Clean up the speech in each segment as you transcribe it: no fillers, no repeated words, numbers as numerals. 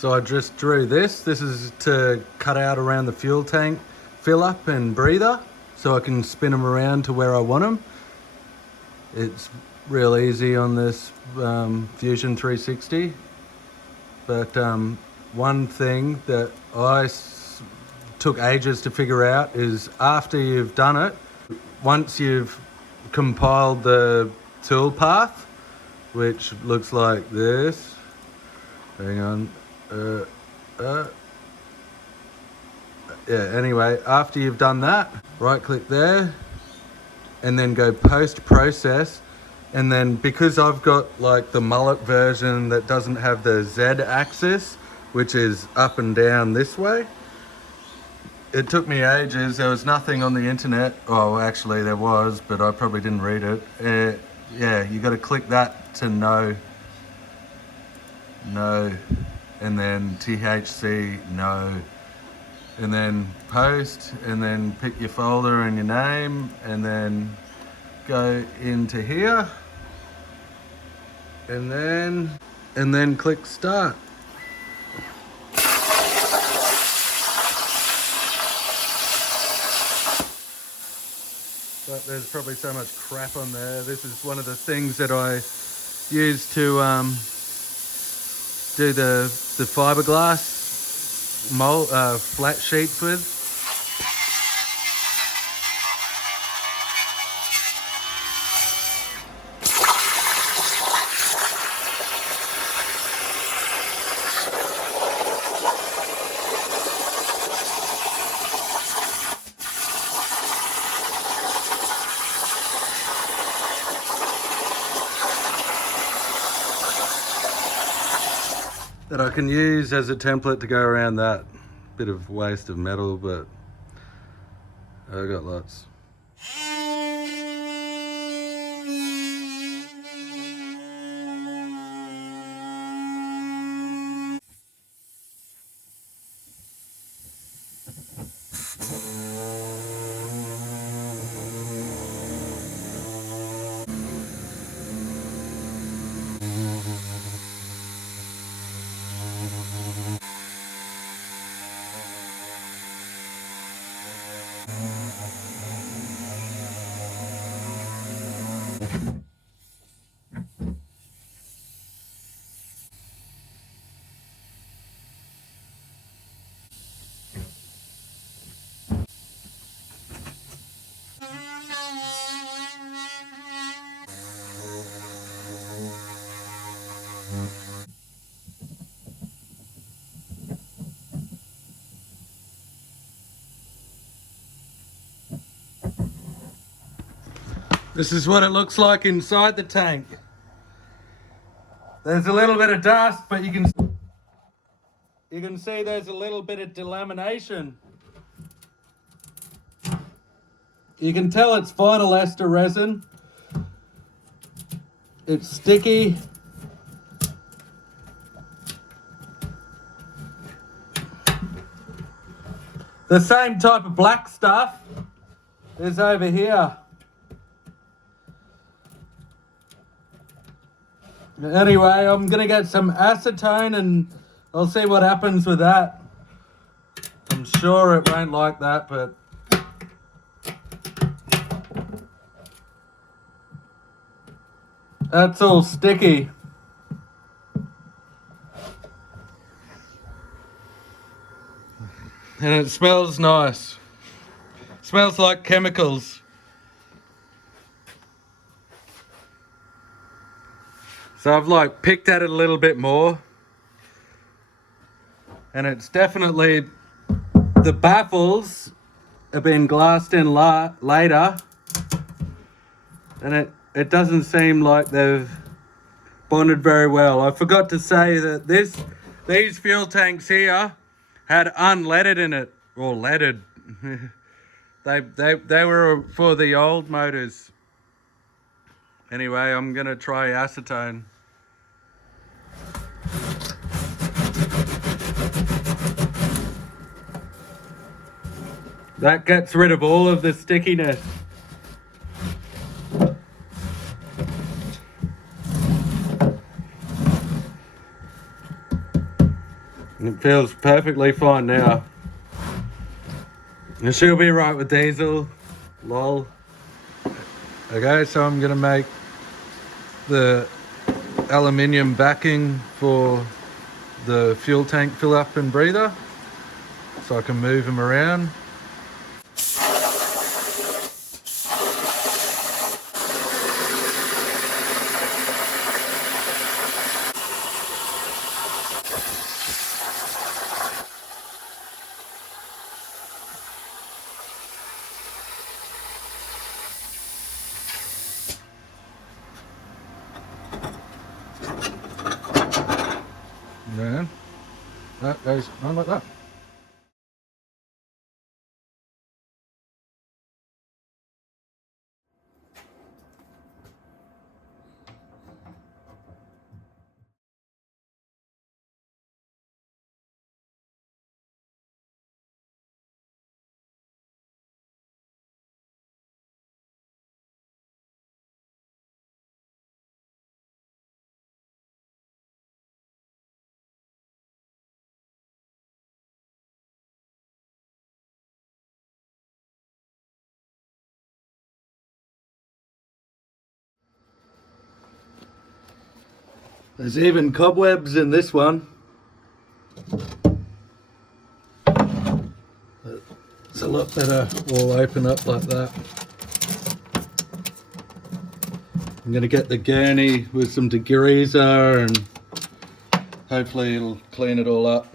So I just drew this. This is to cut out around the fuel tank fill up and breather so I can spin them around to where I want them. It's real easy on this Fusion 360. But one thing that took ages to figure out is after you've done it, once you've compiled the tool path, which looks like this. Hang on. Yeah, anyway, after you've done that, right click there and then go post process. And then because I've got like the mullet version that doesn't have the Z axis, which is up and down this way, it took me ages. There was nothing on the internet. Oh, actually there was, but I probably didn't read it. Yeah, you got to click that to no, and then THC, no, and then post, and then pick your folder and your name, and then go into here, and then click start. But there's probably so much crap on there. This is one of the things that I use to do the fiberglass mold, flat sheets with. That I can use as a template to go around that. Bit of waste of metal, but I got lots. This is what it looks like inside the tank. There's a little bit of dust, but you can see there's a little bit of delamination. You can tell it's vinyl ester resin. It's sticky. The same type of black stuff is over here. Anyway, I'm gonna get some acetone and I'll see what happens with that. I'm sure it won't like that, but that's all sticky. And it smells nice. Smells like chemicals. So I've like picked at it a little bit more. And it's definitely, the baffles have been glassed in later. And it doesn't seem like they've bonded very well. I forgot to say that these fuel tanks here had unleaded in it, or leaded. they were for the old motors. Anyway, I'm gonna try acetone. That gets rid of all of the stickiness. It feels perfectly fine now. And she'll be right with diesel. Lol. Okay, so I'm gonna make the aluminium backing for the fuel tank fill up and breather so I can move them around. And that goes on like that. There's even cobwebs in this one. It's a lot better all open up like that. I'm going to get the gurney with some degreaser and hopefully it'll clean it all up,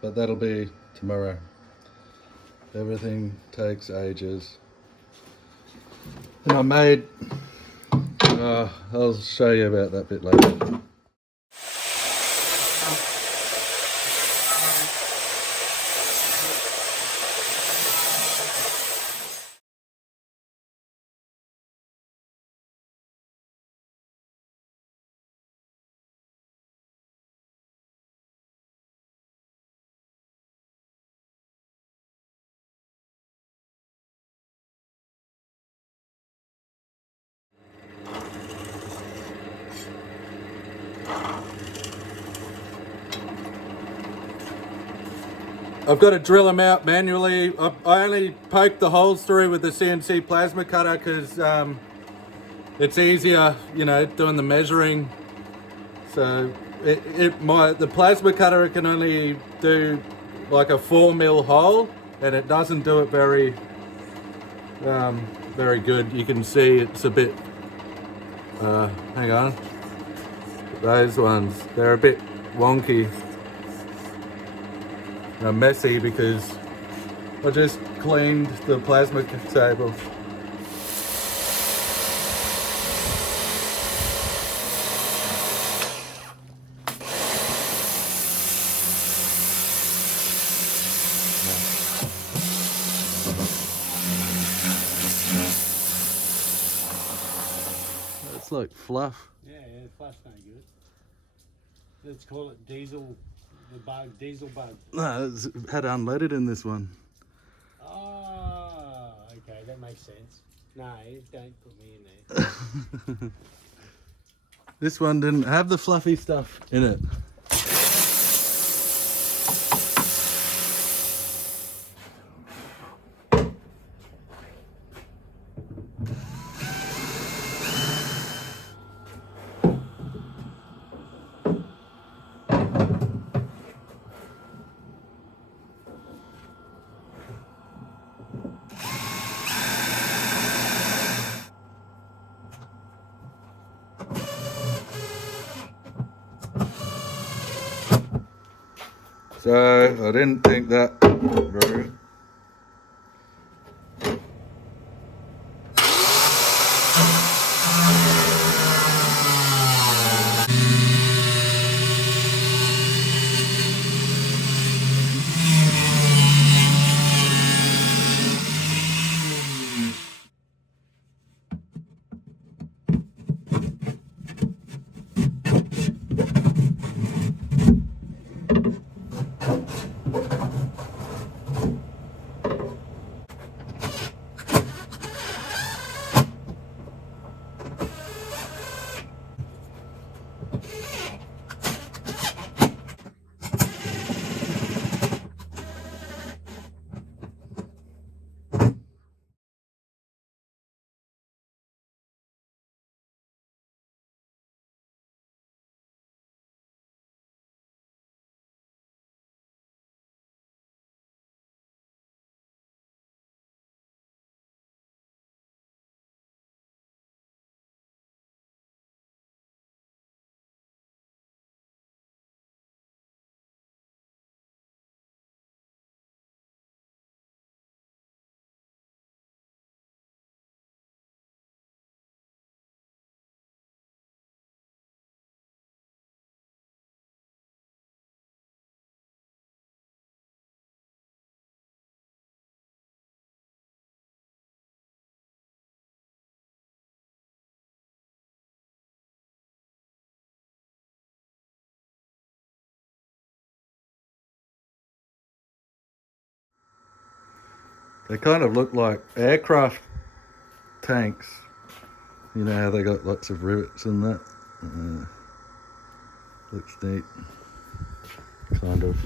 but that'll be tomorrow. Everything takes ages. And I made, I'll show you about that bit later. I've got to drill them out manually. I only poked the holes through with the CNC plasma cutter because it's easier, you know, doing the measuring. So the plasma cutter can only do like a 4mm hole, and it doesn't do it very good. You can see it's a bit. Hang on, those ones, they're a bit wonky. Messy because I just cleaned the plasma table. It's like fluff. Yeah, fluff's no good. Let's call it diesel. The bug, diesel bug. No, it's had unleaded in this one. Oh, okay, that makes sense. No, don't put me in there. This one didn't have the fluffy stuff in it. So I didn't think that through. They kind of look like aircraft tanks. You know how they got lots of rivets and that? Looks neat. Kind of.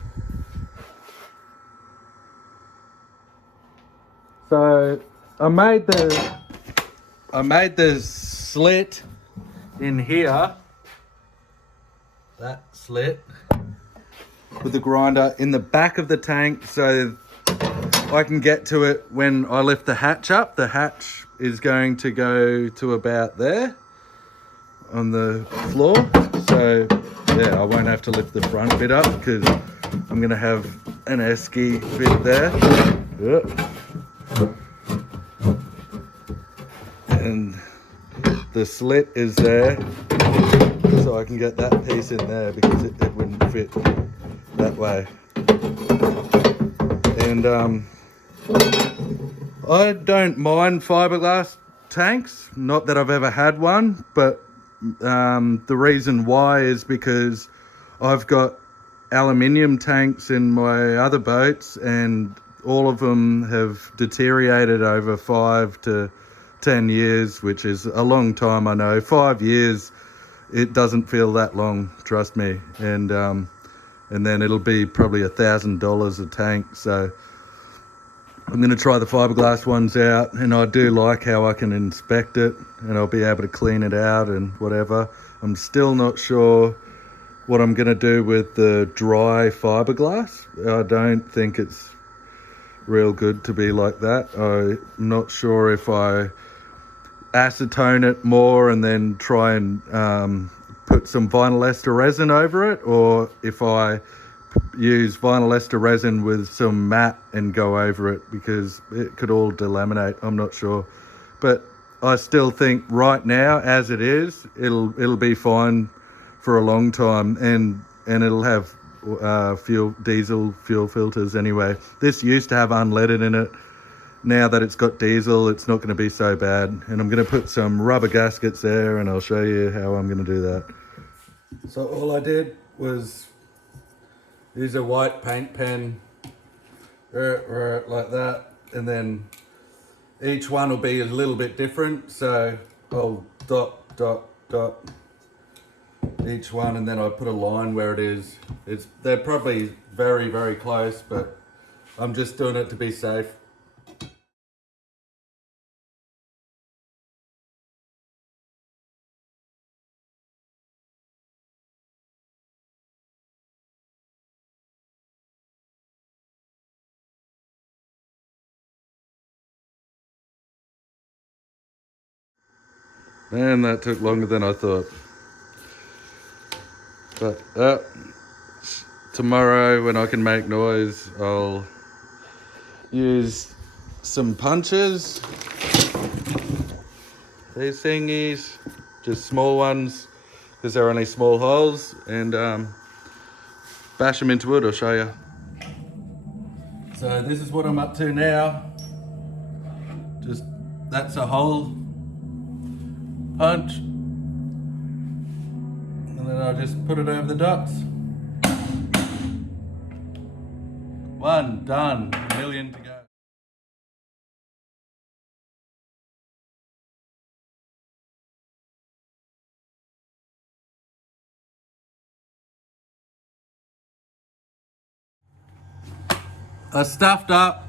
So I made the slit in here. That slit with the grinder in the back of the tank so I can get to it when I lift the hatch up. The hatch is going to go to about there on the floor. So yeah, I won't have to lift the front bit up because I'm going to have an esky bit there. And the slit is there so I can get that piece in there because it wouldn't fit that way. And I don't mind fiberglass tanks, not that I've ever had one, but the reason why is because I've got aluminium tanks in my other boats and all of them have deteriorated over 5 to 10 years, which is a long time, I know. 5 years, it doesn't feel that long, trust me. And then it'll be probably $1,000 a tank. So I'm going to try the fiberglass ones out, and I do like how I can inspect it and I'll be able to clean it out and whatever. I'm still not sure what I'm going to do with the dry fiberglass. I don't think it's real good to be like that. I'm not sure if I acetone it more and then try and put some vinyl ester resin over it, or if I use vinyl ester resin with some matte and go over it, because it could all delaminate. I'm not sure, but I still think right now as it is, it'll be fine for a long time, and it'll have diesel fuel filters anyway. This used to have unleaded in it. Now that it's got diesel, it's not going to be so bad. And I'm going to put some rubber gaskets there, and I'll show you how I'm going to do that. So all I did was use a white paint pen like that, and then each one will be a little bit different. So I'll dot each one, and then I put a line where it is. They're probably very, very close, but I'm just doing it to be safe. Man, that took longer than I thought. But tomorrow when I can make noise, I'll use some punches. These thingies, just small ones, because they're only small holes, and bash them into wood. I'll show you. So this is what I'm up to now. Just, that's a hole punch, and then I just put it over the dots. One done, a million to go. I stuffed up,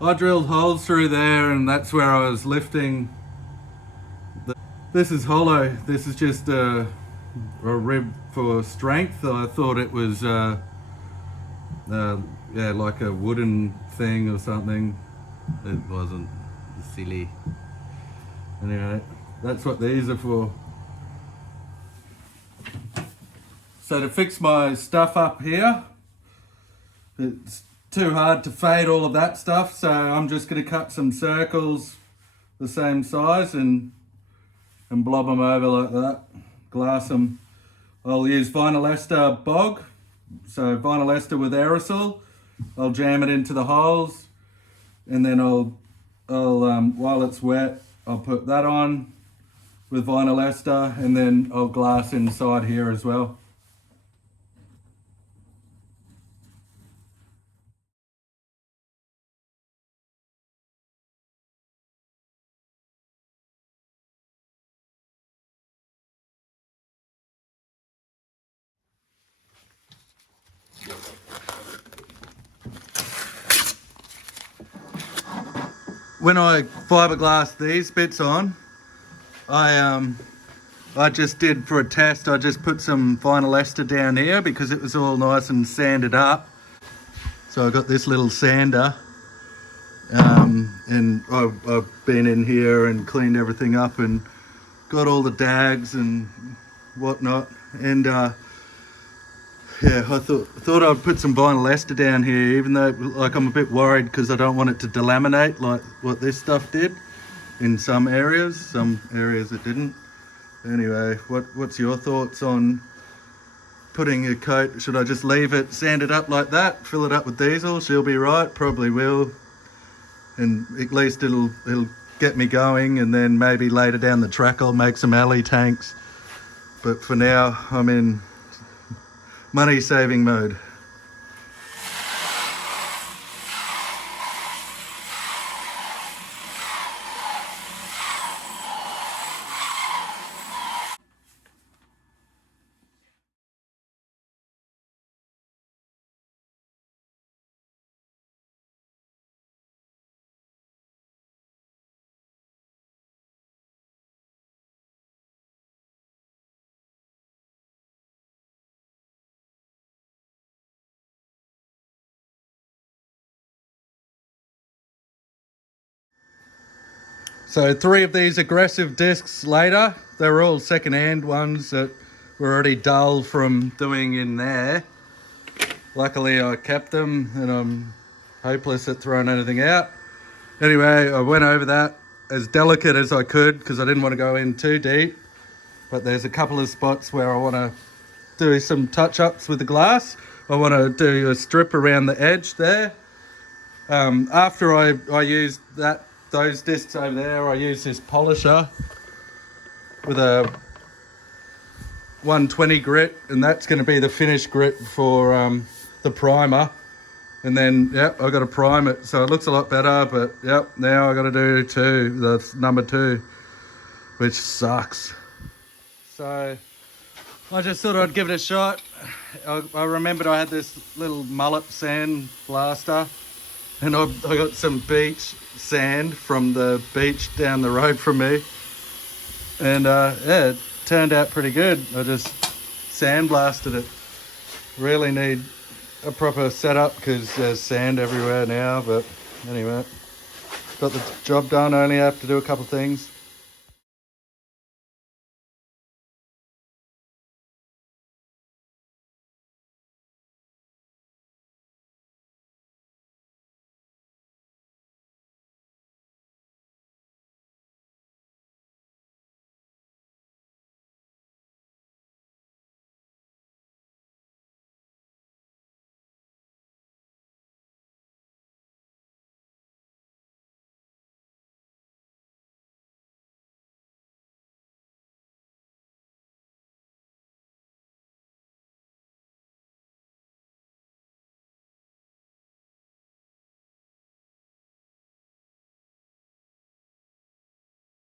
I drilled holes through there, and that's where I was lifting. This is hollow. This is just a rib for strength. I thought it was yeah, like a wooden thing or something. It wasn't. Silly. Anyway, that's what these are for. So to fix my stuff up here, it's too hard to fade all of that stuff, so I'm just going to cut some circles the same size and blob them over like that, glass them. I'll use vinyl ester bog, so vinyl ester with aerosol. I'll jam it into the holes, and then I'll while it's wet, I'll put that on with vinyl ester, and then I'll glass inside here as well. when I fiberglass these bits on, I just did for a test, I just put some vinyl ester down here because it was all nice and sanded up. So I got this little sander, and I've been in here and cleaned everything up and got all the dags and whatnot. And yeah, I thought I'd put some vinyl ester down here, even though like I'm a bit worried because I don't want it to delaminate like what this stuff did in some areas it didn't. Anyway, what's your thoughts on putting a coat? Should I just leave it sanded up like that, fill it up with diesel? She'll be right, probably will, and at least it'll get me going, and then maybe later down the track I'll make some alley tanks. But for now I'm in money saving mode. So 3 of these aggressive discs later, they were all second-hand ones that were already dull from doing in there. Luckily I kept them, and I'm hopeless at throwing anything out. Anyway, I went over that as delicate as I could because I didn't want to go in too deep. But there's a couple of spots where I want to do some touch-ups with the glass. I want to do a strip around the edge there. After I used those discs over there, I used this polisher with a 120 grit, and that's going to be the finish grit for the primer. And then, yep, I've got to prime it, so it looks a lot better, but yep, now I've got to do the number 2, which sucks. So I just thought I'd give it a shot. I remembered I had this little mullet sand blaster, and I got some beach sand from the beach down the road from me, and yeah, it turned out pretty good. I just sandblasted it. Really need a proper setup because there's sand everywhere now, but anyway, got the job done. I only have to do a couple of things.